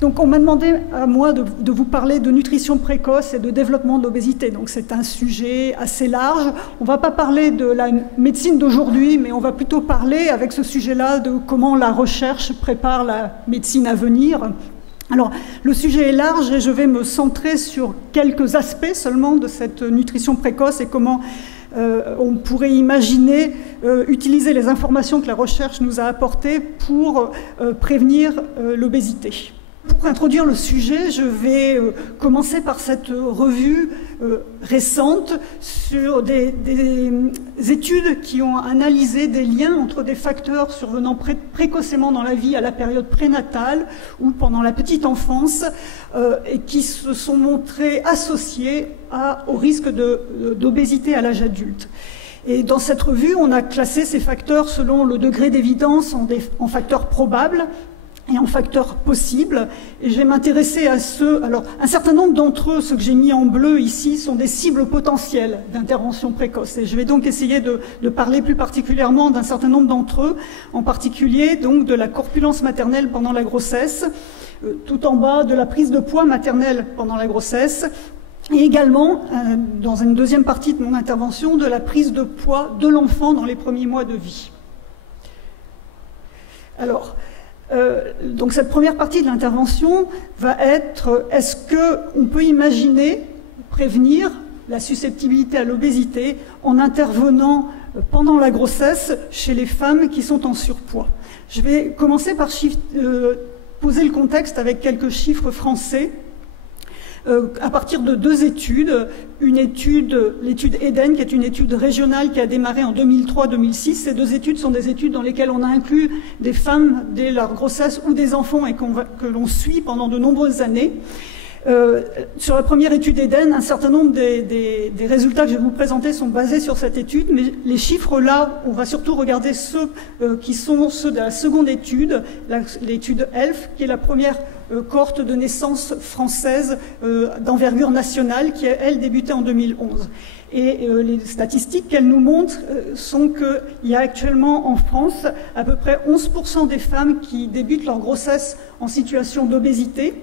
Donc on m'a demandé à moi de vous parler de nutrition précoce et de développement de l'obésité. Donc c'est un sujet assez large. On ne va pas parler de la médecine d'aujourd'hui, mais on va plutôt parler avec ce sujet-là de comment la recherche prépare la médecine à venir. Alors, le sujet est large et je vais me centrer sur quelques aspects seulement de cette nutrition précoce et comment on pourrait imaginer utiliser les informations que la recherche nous a apportées pour prévenir l'obésité. Pour introduire le sujet, je vais commencer par cette revue récente sur des études qui ont analysé des liens entre des facteurs survenant précocement dans la vie à la période prénatale ou pendant la petite enfance et qui se sont montrés associés au risque d'obésité à l'âge adulte. Et dans cette revue, on a classé ces facteurs selon le degré d'évidence en facteurs probables et en facteurs possibles. Et je vais m'intéresser à ceux... Alors, un certain nombre d'entre eux, ceux que j'ai mis en bleu ici, sont des cibles potentielles d'intervention précoce. Et je vais donc essayer de parler plus particulièrement d'un certain nombre d'entre eux, en particulier donc de la corpulence maternelle pendant la grossesse, tout en bas de la prise de poids maternelle pendant la grossesse, et également, dans une deuxième partie de mon intervention, de la prise de poids de l'enfant dans les premiers mois de vie. Alors, donc cette première partie de l'intervention va être, est-ce qu'on peut imaginer prévenir la susceptibilité à l'obésité en intervenant pendant la grossesse chez les femmes qui sont en surpoids? Je vais commencer par poser le contexte avec quelques chiffres français. À partir de deux études, l'étude EDEN, qui est une étude régionale qui a démarré en 2003-2006. Ces deux études sont des études dans lesquelles on a inclus des femmes dès leur grossesse ou des enfants et que l'on suit pendant de nombreuses années. Sur la première étude EDEN, un certain nombre des résultats que je vais vous présenter sont basés sur cette étude, mais les chiffres là, on va surtout regarder ceux qui sont ceux de la seconde étude, l'étude ELF, qui est la première cohorte de naissance française d'envergure nationale, qui a, elle, débuté en 2011. Et les statistiques qu'elle nous montre sont qu'il y a actuellement en France à peu près 11% des femmes qui débutent leur grossesse en situation d'obésité,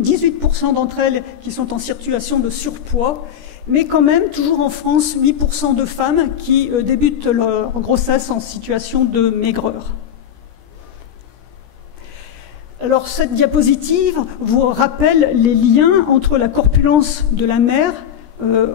18% d'entre elles qui sont en situation de surpoids, mais quand même, toujours en France, 8% de femmes qui débutent leur grossesse en situation de maigreur. Alors, cette diapositive vous rappelle les liens entre la corpulence de la mère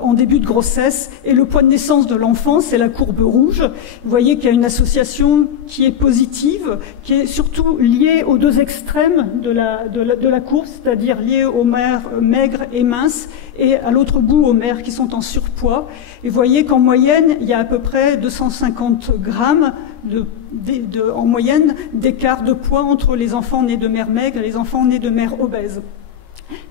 en début de grossesse et le poids de naissance de l'enfant, c'est la courbe rouge. Vous voyez qu'il y a une association qui est positive, qui est surtout liée aux deux extrêmes de la courbe, c'est-à-dire liée aux mères maigres et minces, et à l'autre bout aux mères qui sont en surpoids. Et vous voyez qu'en moyenne, il y a à peu près 250 grammes en moyenne d'écart de poids entre les enfants nés de mères maigres et les enfants nés de mères obèses.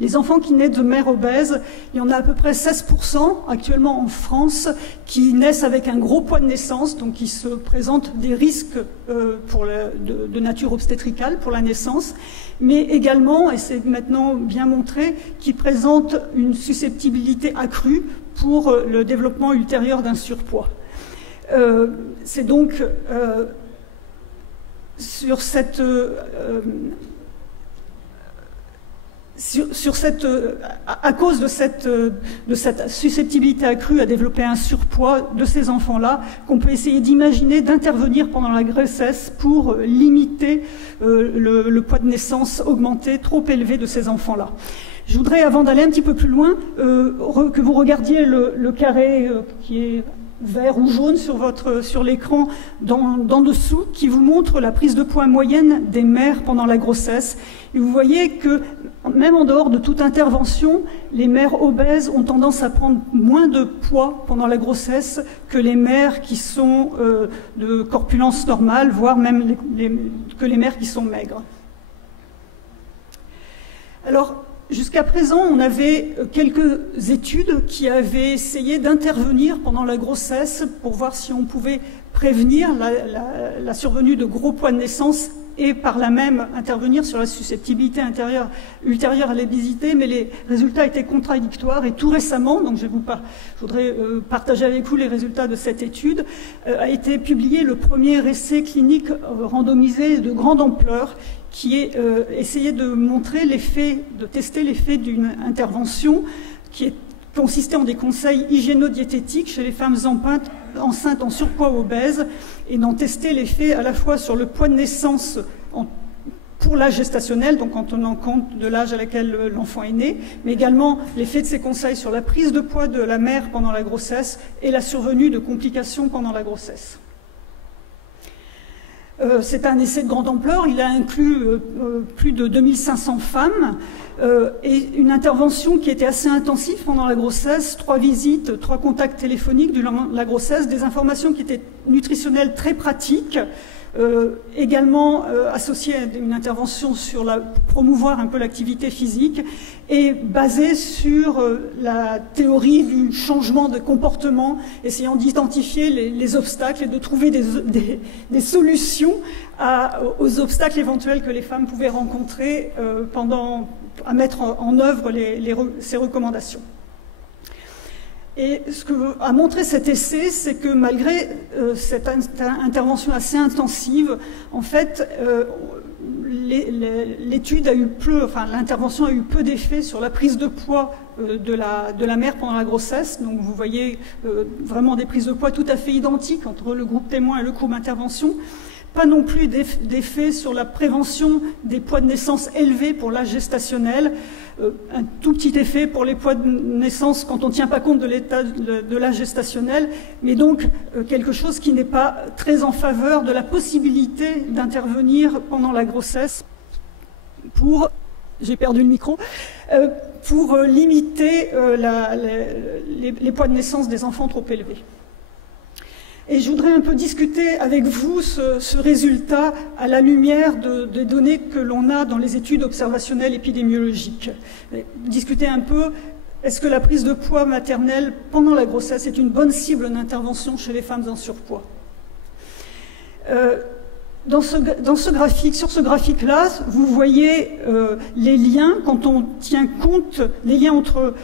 Les enfants qui naissent de mères obèses, il y en a à peu près 16% actuellement en France qui naissent avec un gros poids de naissance, donc qui se présentent des risques de nature obstétricale pour la naissance, mais également, et c'est maintenant bien montré, qui présentent une susceptibilité accrue pour le développement ultérieur d'un surpoids. C'est donc à cause de cette susceptibilité accrue à développer un surpoids de ces enfants-là, qu'on peut essayer d'imaginer d'intervenir pendant la grossesse pour limiter le poids de naissance augmenté, trop élevé de ces enfants-là. Je voudrais, avant d'aller un petit peu plus loin, que vous regardiez le carré qui est vert ou jaune sur l'écran d'en dessous, qui vous montre la prise de poids moyenne des mères pendant la grossesse. Et vous voyez que même en dehors de toute intervention, les mères obèses ont tendance à prendre moins de poids pendant la grossesse que les mères qui sont de corpulence normale, voire même que les mères qui sont maigres. Alors, jusqu'à présent, on avait quelques études qui avaient essayé d'intervenir pendant la grossesse pour voir si on pouvait prévenir la survenue de gros poids de naissance et par là même intervenir sur la susceptibilité ultérieure à l'obésité, mais les résultats étaient contradictoires. Et tout récemment, donc je voudrais partager avec vous les résultats de cette étude, a été publié le premier essai clinique randomisé de grande ampleur qui essayait de montrer l'effet, de tester l'effet d'une intervention qui consistait en des conseils hygiéno-diététiques chez les femmes enceintes en surpoids ou obèses, et d'en tester l'effet à la fois sur le poids de naissance pour l'âge gestationnel, donc en tenant compte de l'âge à laquelle l'enfant est né, mais également l'effet de ces conseils sur la prise de poids de la mère pendant la grossesse et la survenue de complications pendant la grossesse. C'est un essai de grande ampleur, il a inclus plus de 2500 femmes et une intervention qui était assez intensive pendant la grossesse, 3 visites, 3 contacts téléphoniques durant la grossesse, des informations qui étaient nutritionnelles très pratiques, également associées à une intervention pour promouvoir un peu l'activité physique et basée sur la théorie du changement de comportement, essayant d'identifier les obstacles et de trouver des solutions aux obstacles éventuels que les femmes pouvaient rencontrer à mettre en œuvre ces recommandations. Et ce que a montré cet essai, c'est que malgré cette intervention assez intensive, en fait, l'intervention a eu peu d'effet sur la prise de poids de la mère pendant la grossesse. Donc vous voyez vraiment des prises de poids tout à fait identiques entre le groupe témoin et le groupe intervention. Pas non plus d'effet sur la prévention des poids de naissance élevés pour l'âge gestationnel, un tout petit effet pour les poids de naissance quand on ne tient pas compte de l'état de l'âge gestationnel, mais donc quelque chose qui n'est pas très en faveur de la possibilité d'intervenir pendant la grossesse pour, j'ai perdu le micro, pour limiter les poids de naissance des enfants trop élevés. Et je voudrais un peu discuter avec vous ce résultat à la lumière des données que l'on a dans les études observationnelles épidémiologiques. Discuter un peu, est-ce que la prise de poids maternelle pendant la grossesse est une bonne cible d'intervention chez les femmes en surpoids? Sur ce graphique-là, vous voyez les liens, quand on tient compte, les liens entre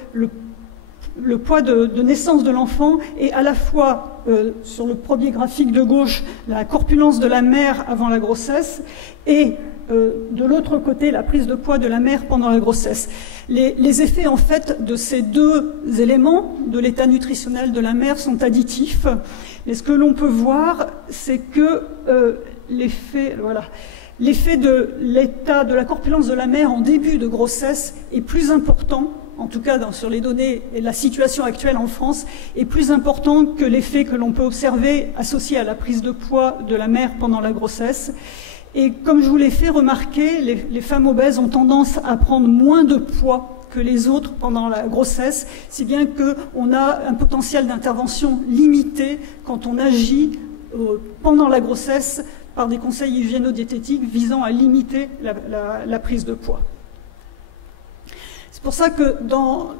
le poids de naissance de l'enfant et à la fois, sur le premier graphique de gauche, la corpulence de la mère avant la grossesse et de l'autre côté, la prise de poids de la mère pendant la grossesse. Les effets, en fait, de ces deux éléments de l'état nutritionnel de la mère sont additifs. Et ce que l'on peut voir, c'est que l'effet de l'état de la corpulence de la mère en début de grossesse est plus important, en tout cas sur les données et la situation actuelle en France, est plus important que l'effet que l'on peut observer associé à la prise de poids de la mère pendant la grossesse. Et comme je vous l'ai fait remarquer, les femmes obèses ont tendance à prendre moins de poids que les autres pendant la grossesse, si bien qu'on a un potentiel d'intervention limité quand on agit pendant la grossesse par des conseils hygiéno-diététiques visant à limiter la prise de poids. C'est pour ça que dans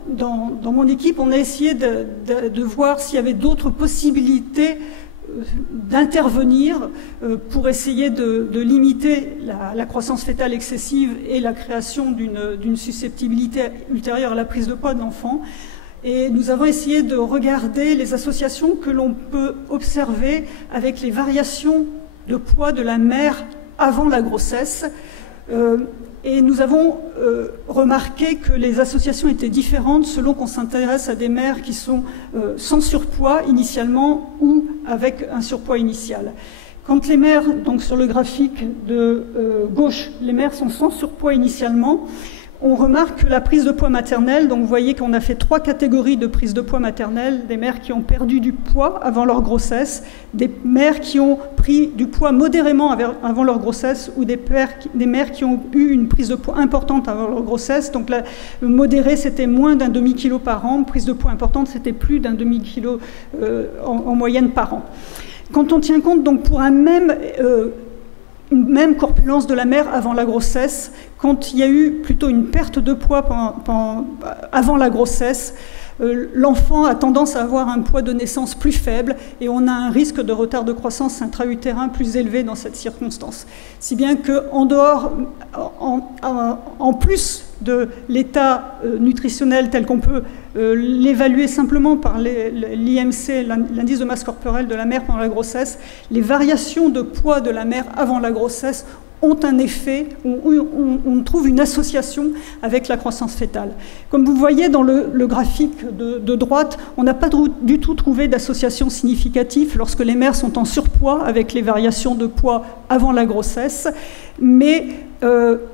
mon équipe, on a essayé de voir s'il y avait d'autres possibilités d'intervenir pour essayer de limiter la croissance fœtale excessive et la création d'une susceptibilité ultérieure à la prise de poids de l'enfant. Et nous avons essayé de regarder les associations que l'on peut observer avec les variations de poids de la mère avant la grossesse. Et nous avons remarqué que les associations étaient différentes selon qu'on s'intéresse à des mères qui sont sans surpoids initialement ou avec un surpoids initial. Quand les mères, donc sur le graphique de gauche, les mères sont sans surpoids initialement, on remarque que la prise de poids maternelle, donc vous voyez qu'on a fait 3 catégories de prise de poids maternelle, des mères qui ont perdu du poids avant leur grossesse, des mères qui ont pris du poids modérément avant leur grossesse ou des mères qui ont eu une prise de poids importante avant leur grossesse. Donc le modéré, c'était moins d'1 demi-kilo par an, prise de poids importante, c'était plus d'1 demi-kilo en moyenne par an. Quand on tient compte, donc pour une même corpulence de la mère avant la grossesse, quand il y a eu plutôt une perte de poids avant la grossesse, l'enfant a tendance à avoir un poids de naissance plus faible et on a un risque de retard de croissance intra-utérin plus élevé dans cette circonstance. Si bien qu'en dehors, en plus de l'état nutritionnel tel qu'on peut l'évaluer simplement par l'IMC, l'indice de masse corporelle de la mère pendant la grossesse, les variations de poids de la mère avant la grossesse ont un effet, on trouve une association avec la croissance fœtale. Comme vous voyez dans le graphique de droite, on n'a pas du tout trouvé d'association significative lorsque les mères sont en surpoids avec les variations de poids avant la grossesse, mais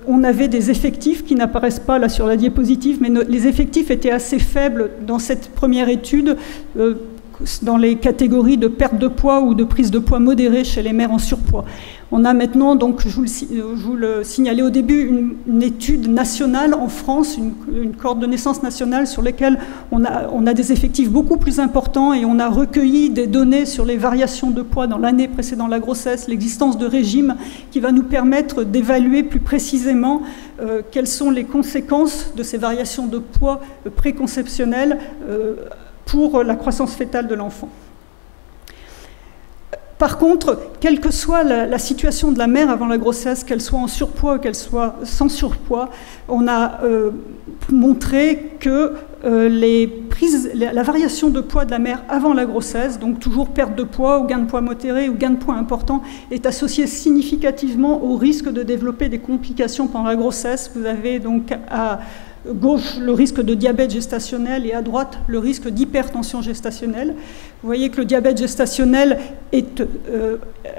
on avait des effectifs qui n'apparaissent pas là sur la diapositive, mais les effectifs étaient assez faibles dans cette première étude, dans les catégories de perte de poids ou de prise de poids modérée chez les mères en surpoids. On a maintenant, donc, je vous le signalais au début, une étude nationale en France, une cohorte de naissance nationale sur laquelle on a des effectifs beaucoup plus importants et on a recueilli des données sur les variations de poids dans l'année précédant la grossesse, l'existence de régimes qui va nous permettre d'évaluer plus précisément quelles sont les conséquences de ces variations de poids préconceptionnelles pour la croissance fœtale de l'enfant. Par contre, quelle que soit la situation de la mère avant la grossesse, qu'elle soit en surpoids ou qu'elle soit sans surpoids, on a montré que la variation de poids de la mère avant la grossesse, donc toujours perte de poids ou gain de poids modéré ou gain de poids important, est associée significativement au risque de développer des complications pendant la grossesse. Vous avez donc à gauche le risque de diabète gestationnel et à droite le risque d'hypertension gestationnelle. Vous voyez que le diabète gestationnel est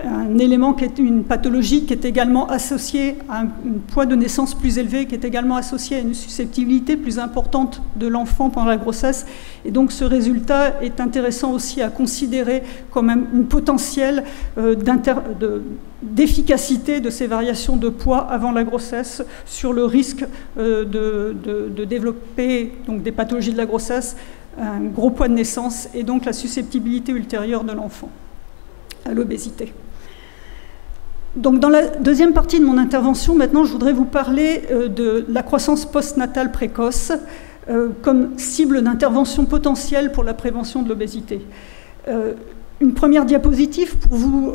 un élément qui est une pathologie qui est également associée à un poids de naissance plus élevé, qui est également associé à une susceptibilité plus importante de l'enfant pendant la grossesse. Et donc ce résultat est intéressant aussi à considérer comme une potentielle d'efficacité de ces variations de poids avant la grossesse sur le risque de développer donc, des pathologies de la grossesse, un gros poids de naissance et donc la susceptibilité ultérieure de l'enfant à l'obésité. Donc dans la deuxième partie de mon intervention, maintenant je voudrais vous parler de la croissance postnatale précoce comme cible d'intervention potentielle pour la prévention de l'obésité. Une première diapositive pour vous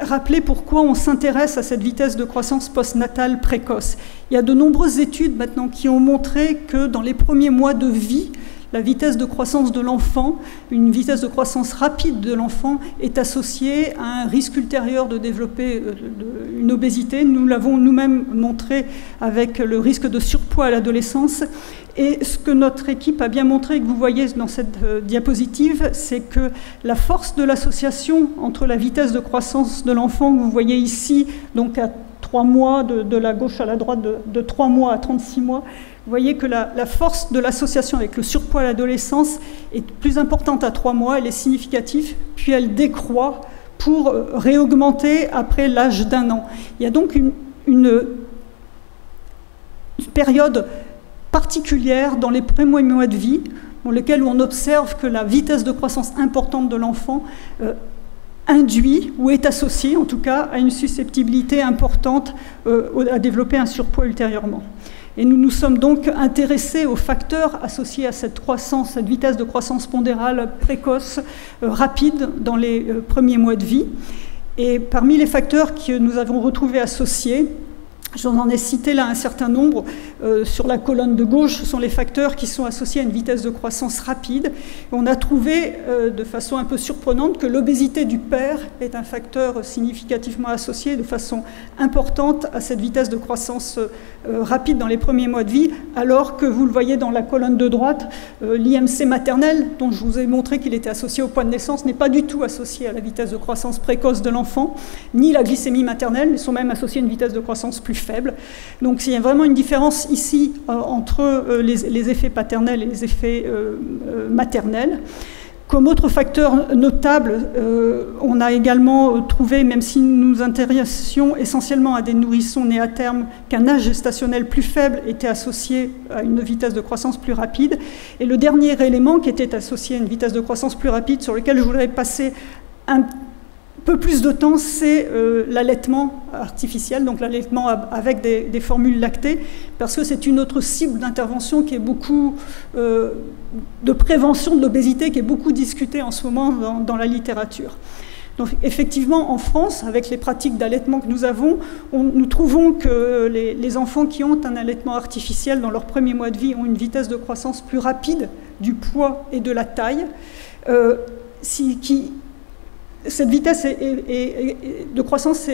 rappeler pourquoi on s'intéresse à cette vitesse de croissance postnatale précoce. Il y a de nombreuses études maintenant qui ont montré que dans les premiers mois de vie, la vitesse de croissance de l'enfant, une vitesse de croissance rapide de l'enfant est associée à un risque ultérieur de développer une obésité. Nous l'avons nous-mêmes montré avec le risque de surpoids à l'adolescence. Et ce que notre équipe a bien montré, et que vous voyez dans cette diapositive, c'est que la force de l'association entre la vitesse de croissance de l'enfant, que vous voyez ici, donc à 3 mois, de la gauche à la droite, de 3 mois à 36 mois, vous voyez que la force de l'association avec le surpoids à l'adolescence est plus importante à 3 mois, elle est significative, puis elle décroît pour réaugmenter après l'âge d'1 an. Il y a donc une période particulière dans les premiers mois de vie, dans lesquels on observe que la vitesse de croissance importante de l'enfant induit ou est associée, en tout cas, à une susceptibilité importante à développer un surpoids ultérieurement. Et nous nous sommes donc intéressés aux facteurs associés à cette croissance, cette vitesse de croissance pondérale précoce, rapide dans les premiers mois de vie. Et parmi les facteurs que nous avons retrouvés associés, j'en ai cité là un certain nombre. Sur la colonne de gauche, ce sont les facteurs qui sont associés à une vitesse de croissance rapide. On a trouvé de façon un peu surprenante que l'obésité du père est un facteur significativement associé de façon importante à cette vitesse de croissance rapide dans les premiers mois de vie, alors que vous le voyez dans la colonne de droite, l'IMC maternel, dont je vous ai montré qu'il était associé au poids de naissance, n'est pas du tout associé à la vitesse de croissance précoce de l'enfant, ni la glycémie maternelle, mais sont même associés à une vitesse de croissance plus faible. Donc il y a vraiment une différence ici entre les effets paternels et les effets maternels. Comme autre facteur notable, on a également trouvé, même si nous nous intéressions essentiellement à des nourrissons nés à terme, qu'un âge gestationnel plus faible était associé à une vitesse de croissance plus rapide. Et le dernier élément qui était associé à une vitesse de croissance plus rapide, sur lequel je voudrais passer un peu plus de temps, c'est l'allaitement artificiel, donc l'allaitement avec des formules lactées, parce que c'est une autre cible d'intervention qui est beaucoup de prévention de l'obésité, qui est beaucoup discutée en ce moment dans la littérature. Donc effectivement, en France, avec les pratiques d'allaitement que nous avons, nous trouvons que les enfants qui ont un allaitement artificiel dans leurs premiers mois de vie ont une vitesse de croissance plus rapide du poids et de la taille, cette vitesse de croissance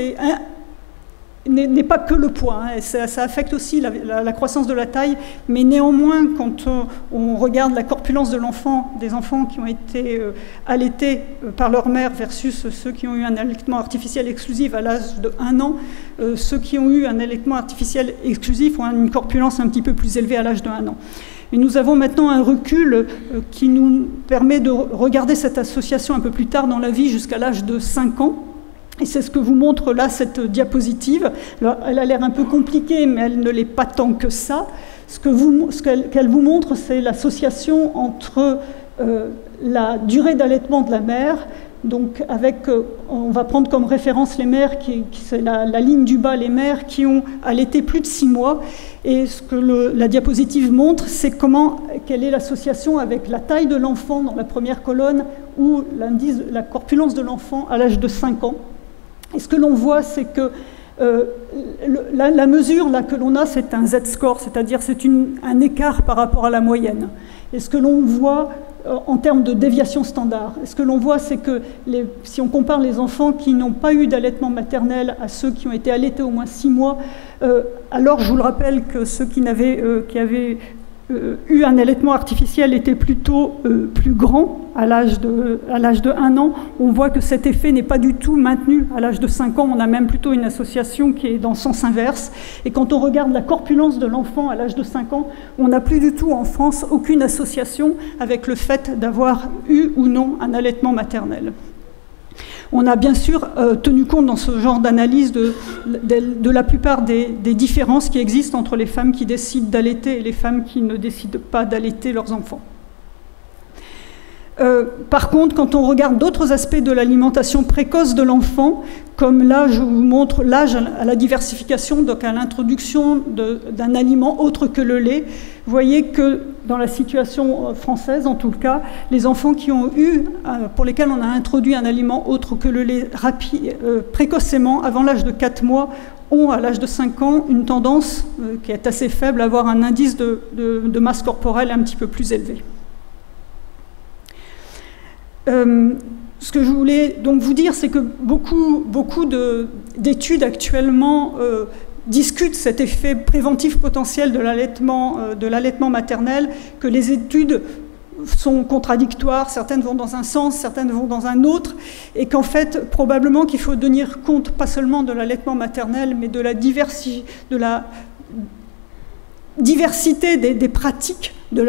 n'est pas que le poids, hein, ça affecte aussi la croissance de la taille, mais néanmoins, quand on regarde la corpulence de l'enfant, des enfants qui ont été allaités par leur mère versus ceux qui ont eu un allaitement artificiel exclusif à l'âge de 1 an, ceux qui ont eu un allaitement artificiel exclusif ont une corpulence un petit peu plus élevée à l'âge de 1 an. Et nous avons maintenant un recul qui nous permet de regarder cette association un peu plus tard dans la vie jusqu'à l'âge de 5 ans. Et c'est ce que vous montre là, cette diapositive. Alors, elle a l'air un peu compliquée, mais elle ne l'est pas tant que ça. Ce qu'elle vous montre, c'est l'association entre la durée d'allaitement de la mère, donc on va prendre comme référence les mères, c'est la ligne du bas, les mères qui ont allaité plus de 6 mois. Et ce que la diapositive montre, c'est quelle est l'association avec la taille de l'enfant dans la première colonne ou l'indice, la corpulence de l'enfant à l'âge de 5 ans. Et ce que l'on voit, c'est que la mesure là, que l'on a, c'est un Z-score, c'est-à-dire c'est un écart par rapport à la moyenne. Et ce que l'on voit en termes de déviation standard, et ce que l'on voit, c'est que si on compare les enfants qui n'ont pas eu d'allaitement maternel à ceux qui ont été allaités au moins 6 mois, alors je vous le rappelle que ceux qui avaient eu un allaitement artificiel était plutôt plus grand à l'âge de 1 an. On voit que cet effet n'est pas du tout maintenu à l'âge de 5 ans. On a même plutôt une association qui est dans le sens inverse. Et quand on regarde la corpulence de l'enfant à l'âge de 5 ans, on n'a plus du tout en France aucune association avec le fait d'avoir eu ou non un allaitement maternel. On a bien sûr tenu compte dans ce genre d'analyse de la plupart des différences qui existent entre les femmes qui décident d'allaiter et les femmes qui ne décident pas d'allaiter leurs enfants. Par contre, quand on regarde d'autres aspects de l'alimentation précoce de l'enfant, comme là, je vous montre l'âge à la diversification, donc à l'introduction d'un aliment autre que le lait, vous voyez que dans la situation française, en tout cas, les enfants qui ont pour lesquels on a introduit un aliment autre que le lait précocement, avant l'âge de 4 mois, ont, à l'âge de 5 ans, une tendance qui est assez faible à avoir un indice de masse corporelle un petit peu plus élevé. Ce que je voulais donc vous dire, c'est que beaucoup d'études actuellement discutent cet effet préventif potentiel de l'allaitement maternel, que les études sont contradictoires, certaines vont dans un sens, certaines vont dans un autre, et qu'en fait, probablement qu'il faut tenir compte pas seulement de l'allaitement maternel, mais de la diversité des pratiques de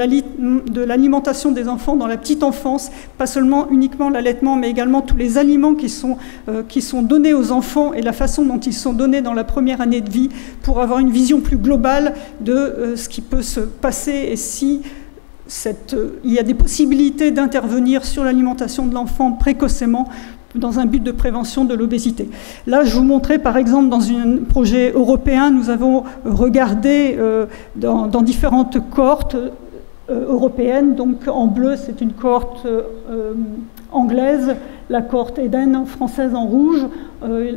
l'alimentation des enfants dans la petite enfance, pas seulement uniquement l'allaitement, mais également tous les aliments qui sont donnés aux enfants et la façon dont ils sont donnés dans la première année de vie, pour avoir une vision plus globale de ce qui peut se passer et si il y a des possibilités d'intervenir sur l'alimentation de l'enfant précocement dans un but de prévention de l'obésité. Là, je vous montrais, par exemple, dans un projet européen, nous avons regardé dans différentes cohortes européennes. Donc, en bleu, c'est une cohorte anglaise, la cohorte Eden française en rouge,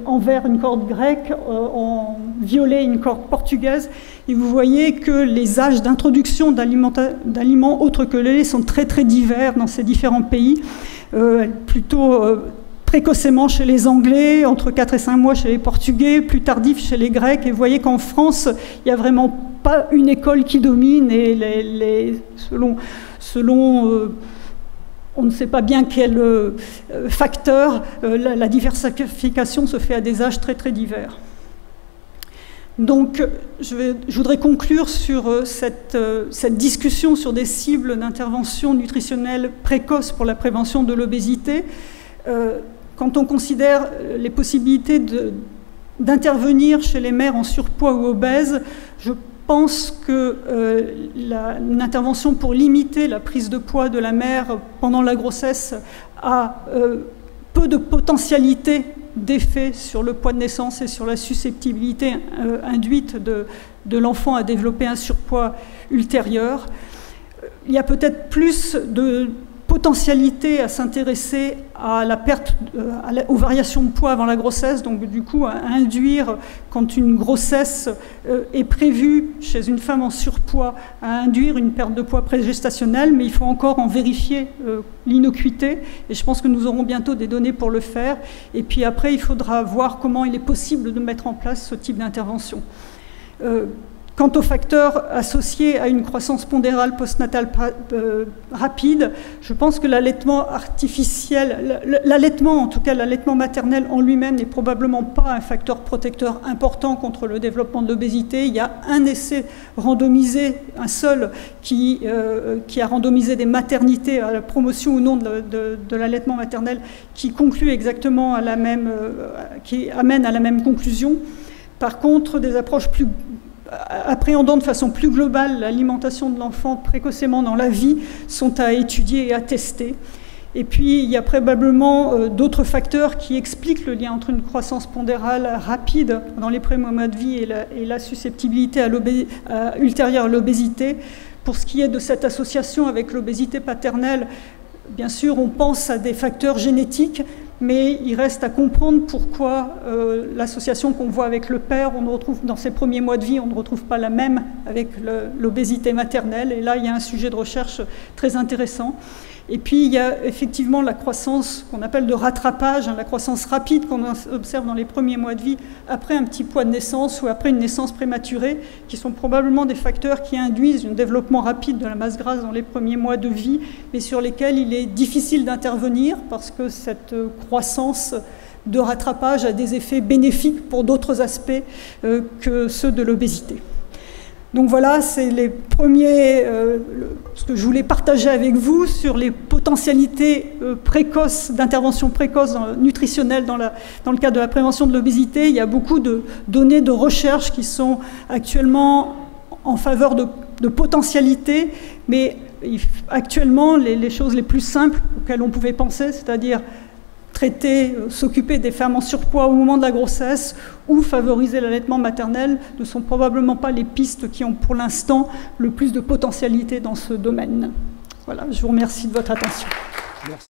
en vert, une cohorte grecque, en violet, une cohorte portugaise. Et vous voyez que les âges d'introduction d'aliments autres que le lait sont très, très divers dans ces différents pays, plutôt précocement chez les Anglais, entre 4 et 5 mois chez les Portugais, plus tardif chez les Grecs. Et vous voyez qu'en France, il n'y a vraiment pas une école qui domine et selon on ne sait pas bien quel facteur, la diversification se fait à des âges très très divers. Donc, je voudrais conclure sur cette discussion sur des cibles d'intervention nutritionnelle précoce pour la prévention de l'obésité. Quand on considère les possibilités d'intervenir chez les mères en surpoids ou obèses, je pense qu'une intervention pour limiter la prise de poids de la mère pendant la grossesse a peu de potentialité d'effets sur le poids de naissance et sur la susceptibilité induite de l'enfant à développer un surpoids ultérieur. Il y a peut-être plus de potentialité à s'intéresser à la perte, aux variations de poids avant la grossesse, donc du coup à induire, quand une grossesse est prévue chez une femme en surpoids, à induire une perte de poids prégestationnelle, mais il faut encore en vérifier l'innocuité, et je pense que nous aurons bientôt des données pour le faire, et puis après il faudra voir comment il est possible de mettre en place ce type d'intervention. Quant aux facteurs associés à une croissance pondérale postnatale rapide, je pense que l'allaitement artificiel, l'allaitement, en tout cas l'allaitement maternel en lui-même, n'est probablement pas un facteur protecteur important contre le développement de l'obésité. Il y a un essai randomisé, un seul, qui a randomisé des maternités à la promotion ou non de l'allaitement maternel, qui conclut exactement à la même, qui amène à la même conclusion. Par contre, des approches appréhendant de façon plus globale l'alimentation de l'enfant précocement dans la vie sont à étudier et à tester. Et puis, il y a probablement d'autres facteurs qui expliquent le lien entre une croissance pondérale rapide dans les premiers mois de vie et la susceptibilité ultérieure à l'obésité. Pour ce qui est de cette association avec l'obésité paternelle, bien sûr, on pense à des facteurs génétiques, mais il reste à comprendre pourquoi l'association qu'on voit avec le père, on retrouve dans ses premiers mois de vie, on ne retrouve pas la même avec l'obésité maternelle. Et là, il y a un sujet de recherche très intéressant. Et puis, il y a effectivement la croissance qu'on appelle de rattrapage, la croissance rapide qu'on observe dans les premiers mois de vie après un petit poids de naissance ou après une naissance prématurée, qui sont probablement des facteurs qui induisent un développement rapide de la masse grasse dans les premiers mois de vie, mais sur lesquels il est difficile d'intervenir parce que cette croissance de rattrapage a des effets bénéfiques pour d'autres aspects que ceux de l'obésité. Donc voilà, c'est les premiers, ce que je voulais partager avec vous sur les potentialités précoces, d'intervention précoce nutritionnelle dans le cadre de la prévention de l'obésité. Il y a beaucoup de données de recherche qui sont actuellement en faveur de potentialités, mais actuellement, les choses les plus simples auxquelles on pouvait penser, c'est-à-dire traiter, s'occuper des femmes en surpoids au moment de la grossesse ou favoriser l'allaitement maternel ne sont probablement pas les pistes qui ont pour l'instant le plus de potentialité dans ce domaine. Voilà, je vous remercie de votre attention. Merci.